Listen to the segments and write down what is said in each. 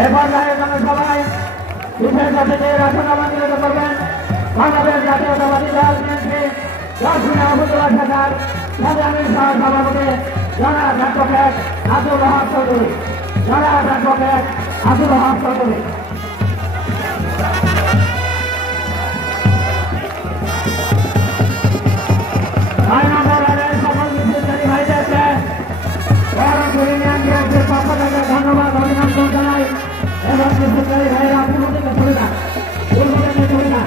এরপর সবাই বিশেষ অতিথির আসন অলঙ্কৃত করবেন বাংলাদেশ জাতীয়তাবাদী দল বিএনপি দর্শনা উপজেলা শাখার সংগ্রামী সহসভাপতি জনাব অ্যাডভোকেট আব্দুল ওয়াহাব চৌধুরী। জনাব অ্যাডভোকেট আব্দুল ওয়াহাব চৌধুরী। ধন্যবাদ অভিনন্দন জানাই এবং সরকারি ভাইয়ের আপনাদেরকে চলে যান চলে যান।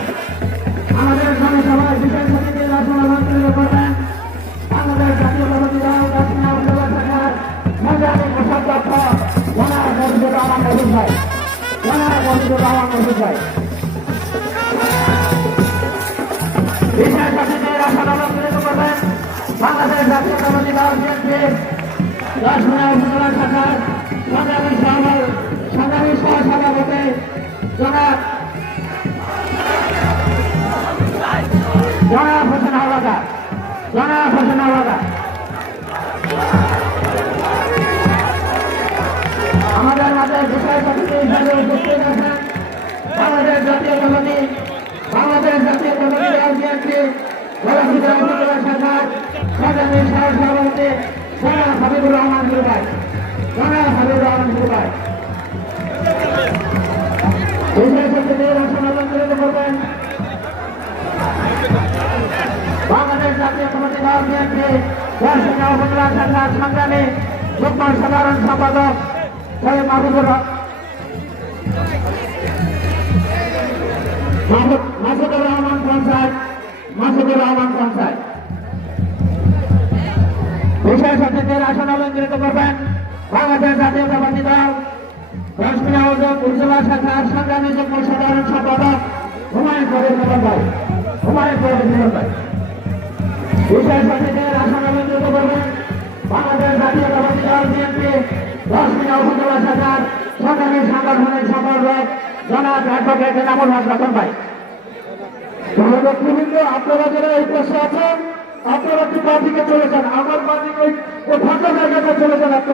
আমাদের জনসভায় বিশেষ অতিথির আসন অলঙ্কৃত করবেন বাংলাদেশ জাতীয়তাবাদী দল দক্ষিণ উপজেলা শাখার সংগ্রামী কোষাধ্যক্ষ জনাব মজিদুর রহমান মজিদ ভাই। জনাব মজিদুর রহমান মজিদ ভাই। বিশেষ অতিথির আসন অলঙ্কৃত করবেন বাংলাদেশ জাতীয়তাবাদী দল বিএনপির দক্ষিণ উপজেলা শাখার সংগ্রামী সহসভাপতি জনাব হোসেন হাওলাদার। জনাব হোসেন হাওলাদার। আমাদের মাঝে বিশেষ অতিথি হিসাবে উপস্থিত আছেন বাংলাদেশ জাতীয়তাবাদী দল বিএনপি গলাচিত্রা উপজেলা শাখার সংগ্রামী সহসভাপতি জনাব হাবিবুর রহমান ভাই। জনাব হাবিবুর রহমান ভাই। বিশেষ অতিথির আসন অলঙ্কৃত করবেন বাংলাদেশ জাতীয়তাবাদী দল বিএনপি দর্শনা উপজেলা শাখার সংগ্রামী যুগ্ম সাধারণ সম্পাদক সৈয়দ মাসুদুর রহমান পঞ্চায়েত। বিশেষ অতিথির আসন অলঙ্কৃত করবেন বাংলাদেশ জাতীয়তাবাদী দল দক্ষিণ উপজেলা শাখার সংগ্রামী যুগ্ম সাধারণ সম্পাদক হুমায়ুন কবির ভাই। বিশেষ অতিথির আসন অলঙ্কৃত করবেন বাংলাদেশ জাতীয়তাবাদী দল বিএনপি দক্ষিণ উপজেলা শাখার সংগ্রামী সাংগঠনিক সম্পাদক জনাব অ্যাডভোকেট এনামুল হক রতন ভাই। আপনারা যারা এই পাশে আছেন আপনারা কি বাদিকে চলে যান, আমার বাদিকে ওই ফাঁকা জায়গাটা চলে যান।